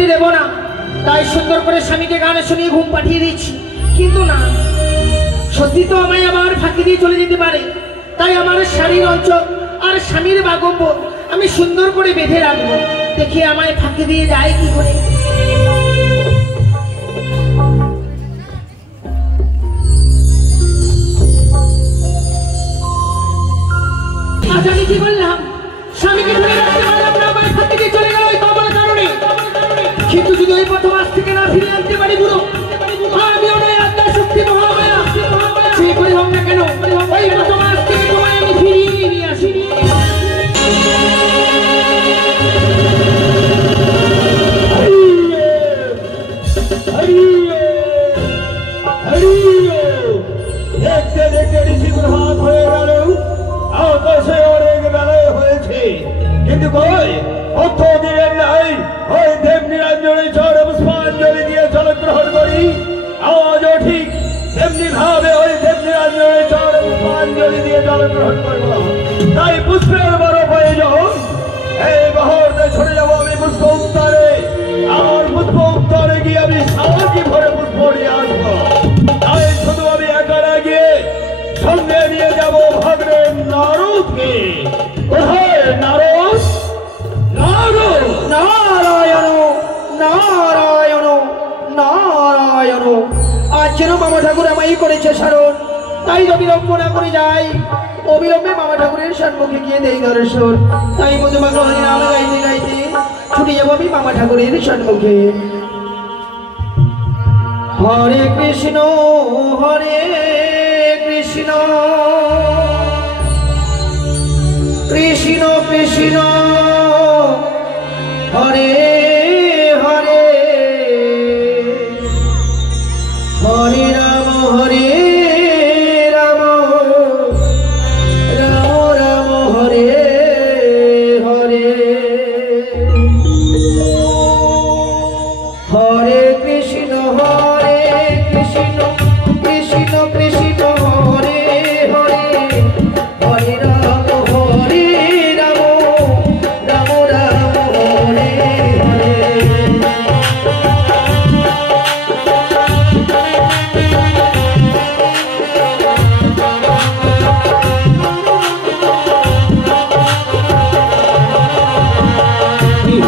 যেতে দেব না, তাই সুন্দর করে স্বামীকে গান শুনিয়ে ঘুম পাঠিয়ে দিচ্ছি। কিন্তু না, সত্যি তো আমায় আবার ফাঁকি দিয়ে চলে যেতে পারে, তাই আমার শাড়ির অঞ্চল আর স্বামীর বাগম্ব আমি সুন্দর করে বেঁধে রাখবো। দেখি আমায় ফাঁকি দিয়ে যায় কি করে। আজ আমি কি বললাম, স্বামীকে ধরে রাখতে পারলাম না, আমায় ফাঁকি দিয়ে চলে গেল তোমার কারণে। কিন্তু যদি ওই প্রথম আজ থেকে না ফিরে আনতে পারি বুড়ো, আমিও নয় আত্মার শক্তি মহামায়া, সেই করে হোক না কেন ওই প্রথম আজ থেকে তোমায় আমি ফিরিয়ে নিয়ে আসি। দেখতে দেখতে ঋষিগুর হাত হয়ে গেল, আকাশে অনেক বেলায় হয়েছে, কিন্তু কই অর্থ দিলেন নাই। ওই দেব নিরঞ্জনে চরম পুষ্পাঞ্জলি দিয়ে জলগ্রহণ করি, আজও ঠিক তেমনি ভাবে ওই দেব নিরঞ্জনে চরম পুষ্পাঞ্জলি দিয়ে জলগ্রহণ করবো। তাই পুষ্পের বড় প্রয়োজন। এই মুহূর্তে ছড়ে যাবো আমি পুষ্প উত্তরে, আর পুষ্প উত্তরে গিয়ে আমি সারাটি ভরে পুষ্প নিয়ে আসবো। তাই শুধু আমি একা না গিয়ে সঙ্গে নিয়ে যাবো ভগবান নারদকে। কোথায় নারদ? নারদ! নারায়ণ নারায়ণ নারায়ণ। আজ যেন মামা ঠাকুর আমায় করেছে স্মরণ, তাই অবিলম্ব না করে যাই, অবিলম্বে মামা ঠাকুরের সম্মুখে গিয়ে দেই দর্শন। তাই মধুমাগ্র হরিনাম গাইতে গাইতে ছুটে যাবো আমি মামা ঠাকুরের সম্মুখে। হরে কৃষ্ণ হরে কৃষ্ণ কৃষ্ণ কৃষ্ণ হরে হরে, হরে রাম হরে রাম, রাম রাম হরে হরে। হরে কৃষ্ণ কৃষ্ণ কৃষ্ণ কৃষ্ণ হরে হরে, হরে রাম হরে রাম, রাম রাম হরে হরে।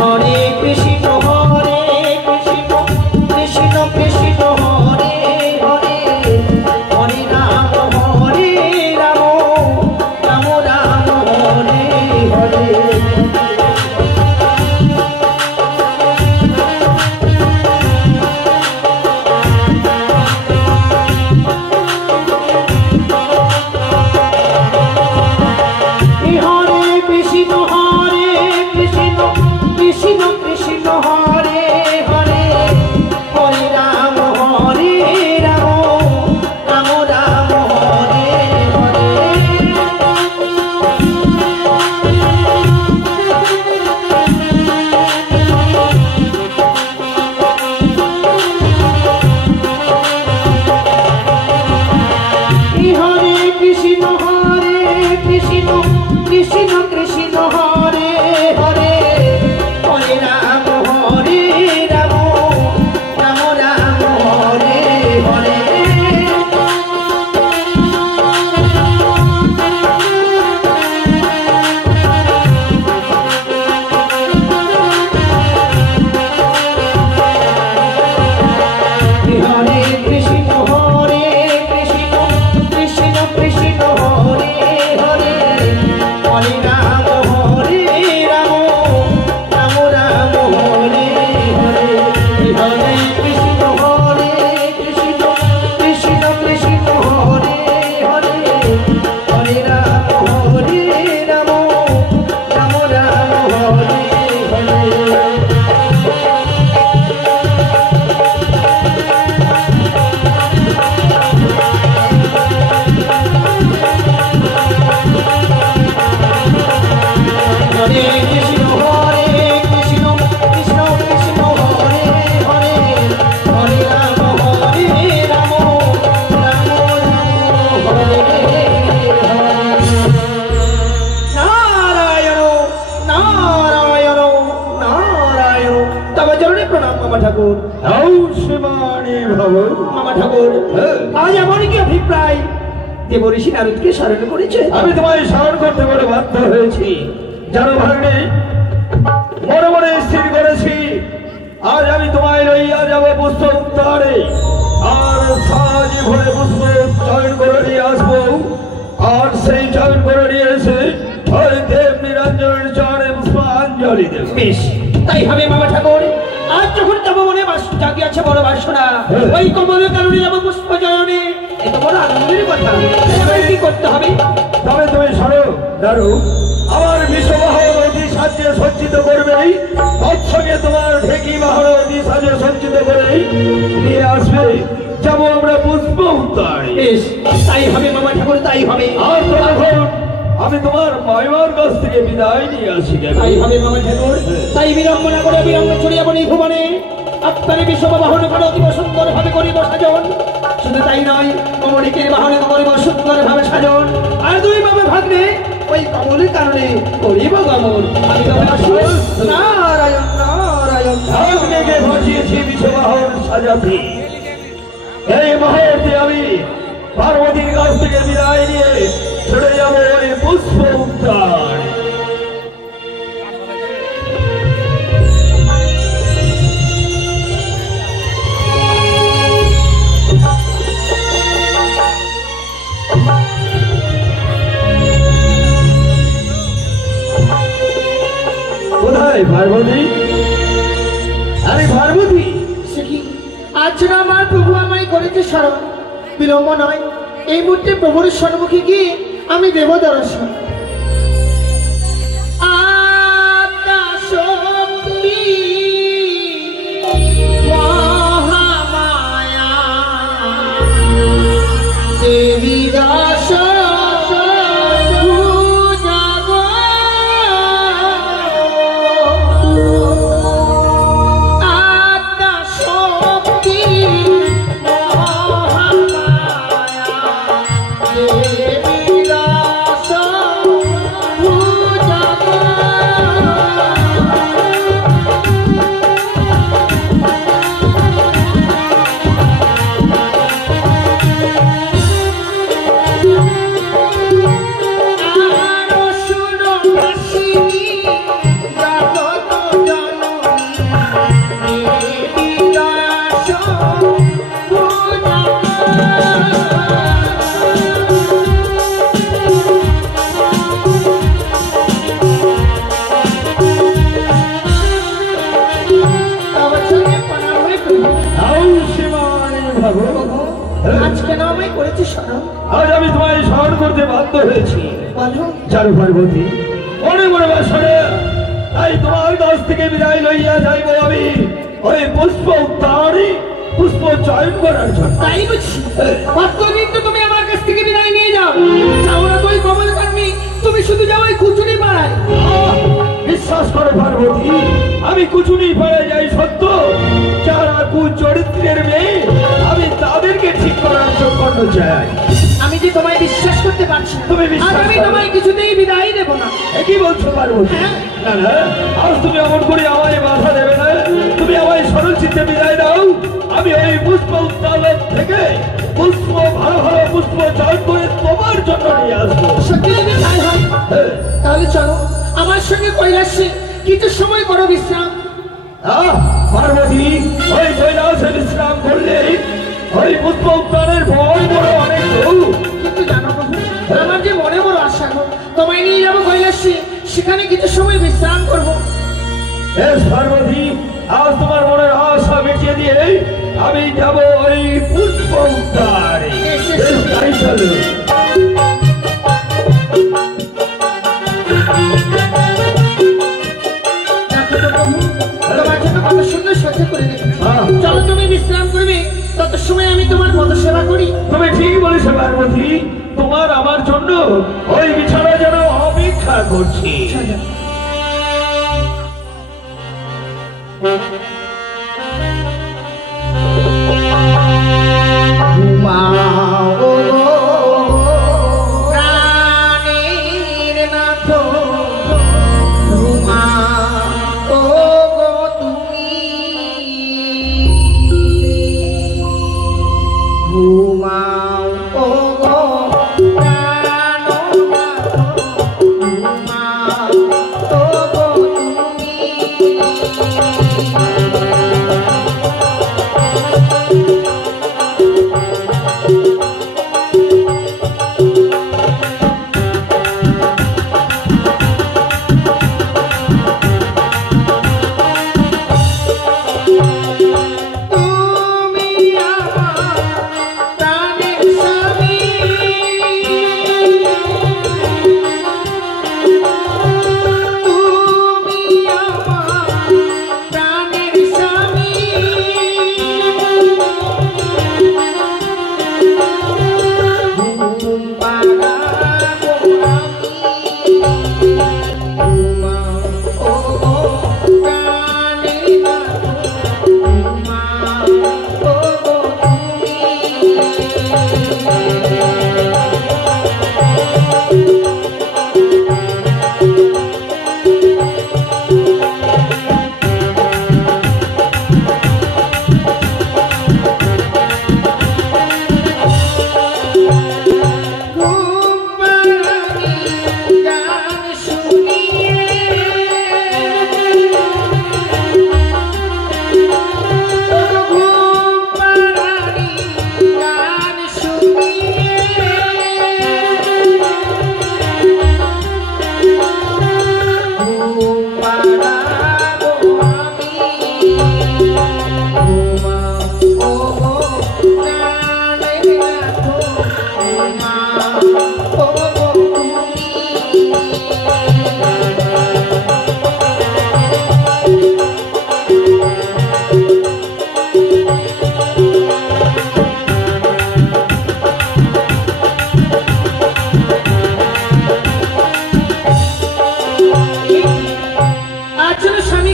হরে কৃষ্ণ প্রণাম মামা ঠাকুর। সীমানি ভব। মামা ঠাকুর আজ এমন কি অভিপ্রায় দেবঋষি নারদকে স্মরণ করেছে? আমি তোমায় স্মরণ করতে বলে বাধ্য হয়েছি। জানো ভাগ্নে, মনে মনে স্থির করেছি আজ আমি তোমায় লইয়া যাব পুষ্প উত্তরে, আর সাজ ভরে পুষ্প চয়ন করে নিয়ে আসবো, আর সেই চয়ন করে নিয়ে এসে ওই দেব নিরঞ্জনের চরণে পুষ্পাঞ্জলি দেব। বেশ, তাই হবে মামা ঠাকুর। আজ যখন যাবো মনে জাগিয়াছে বড় বাসনা, ওই কমলের কারণে যাবো পুষ্প চয়নে। এত বড় আনন্দের কথা, কি করতে হবে? তবে তুমি শোনো দারু, আমার বিষবাহন অতি সাহায্যে সজ্জিত করবেই, তৎসঙ্গে তোমার ঢেকি বাহন অতি সাহায্যে সজ্জিত করেই নিয়ে আসবে। যাবো আমরা পুষ্প উত্তরে। বেশ, তাই হবে মামা ঠাকুর, তাই হবে। আর তখন আমি তোমার মাইমার কাছ থেকে বিদায় নিয়ে আসি। তাই হবে মামা ঠাকুর। তাই বিলম্ব না করে বিলম্ব ছড়িয়ে বনি ভুবনে আপনার বিষম বাহন করে অতি সুন্দর ভাবে করিব সাজন। শুধু তাই নয়, কমলিকের বাহনে করিব সুন্দর ভাবে সাজন। আর দুই বাবা ভাগ্নে ওই কমলের কারণে করিব গমন। আমি তবে আসি। নারায়ণ নারায়ণ। ভাগ্নেকে ভাসিয়েছি বিষবাহন সাজাতে। এই মুহূর্তে আমি পার্বতীর কাছ থেকে বিদায় নিয়ে ছড়ে যাবো ওই পুষ্প উত্তর। কোথায় পার্বতী? আরে পার্বতী, সে কি আজ না আমার প্রভু আমায় করেছে স্মরণ? বিলম্ব নয়, এই মুহূর্তে প্রভুর সম্মুখে গিয়ে আমি দেব দর্শন। দেবী দাস আজ আমি তোমায় স্মরণ করতে বাধ্য হয়েছি। জানো পার্বতী, মনে মনে বাসনে তাই তোমার কাছ থেকে বিদায় লইয়া যাইব আমি ওই পুষ্প উত্তরে পুষ্প চয়ন করার জন্য। তাই বুঝছি, কতদিন তো তুমি আমার কাছ থেকে বিদায় নিয়ে যাও, যাও না তো ওই কমল কারণে, তুমি শুধু যাও ওই কুচুনি পাড়ায়। বিশ্বাস করো পার্বতী, আমি কুচুনি পাড়ায় যাই সত্য, যারা কুচরিত্রের মেয়ে আমি তাদেরকে ঠিক করার জন্য চাই। আমি যে তোমায় বিশ্বাস করতে পারছি না, তুমি বিশ্বাস আমি তোমায় কিছুতেই বিদায় দেব না। কি বলছো পার্বতী? না না, আজ তুমি এমন করে আমায় বাধা দেবে না, তুমি আমায় সরল চিত্তে বিদায় দাও। আমি ওই পুষ্প উত্তোলন থেকে পুষ্প ভালো ভালো পুষ্প চয়ন করে তোমার জন্য নিয়ে আসবো। সত্যি যদি তাই হয় তাহলে চলো আমার সঙ্গে কৈলাসে কিছু সময় করো বিশ্রাম। পার্বতী, ওই কৈলাসে বিশ্রাম করলে ওই পুষ্প উত্তোলনের ভয় বড় অনেক দূর। কিন্তু জানো প্রভু, আমার যে মনে বড় আশা গো, তোমায় নিয়ে যাবো কৈলাসে, সেখানে কিছু সময় বিশ্রাম করবো। বেশ পার্বতী, আজ তোমার মনের আশা মিটিয়ে দিয়ে আমি যাব ওই পুষ্প উত্তরে। তাই চলো। তোমার জন্য কত সুন্দর সজ্জা করে রেখেছি। চলো তুমি বিশ্রাম করবে, তত সময় আমি তোমার পদ সেবা করি। তুমি ঠিক বলেছো পার্বতী, তোমার আমার জন্য ওই বিছানা যেন অপেক্ষা করছি।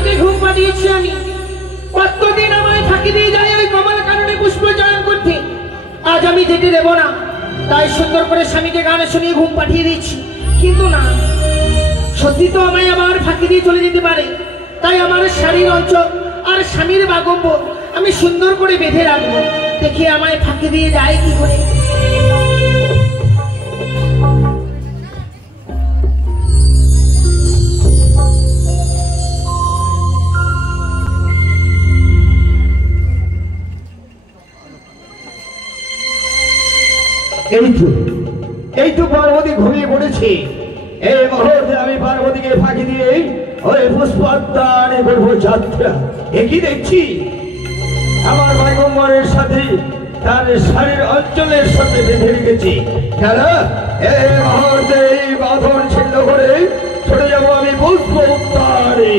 স্বামীকে ঘুম পাঠিয়েছি আমি। কতদিন আমায় ফাঁকি দিয়ে যায় ওই কমল কাননে পুষ্প চয়ন করতে। আজ আমি যেতে দেব না, তাই সুন্দর করে স্বামীকে গান শুনিয়ে ঘুম পাঠিয়ে দিচ্ছি। কিন্তু না, সত্যি তো আমায় আবার ফাঁকি দিয়ে চলে যেতে পারে। তাই আমার শাড়ির অঞ্চল আর স্বামীর বাগম্বর আমি সুন্দর করে বেঁধে রাখবো। দেখি আমায় ফাঁকি দিয়ে যায় কি করে। এই তো পার্বতী ঘুমিয়ে পড়েছে। এই মুহূর্তে আমি পার্বতীকে ফাঁকি দিয়ে ওই পুষ্পোদ্যানে করবো যাত্রা। একই দেখছি আমার বাগম্বরের সাথে তার শাড়ির অঞ্চলের সাথে বেঁধে রেখেছি। কেন এই মুহূর্তে এই বাঁধন ছিন্ন করে চলে যাবো আমি পুষ্পোদ্যানে।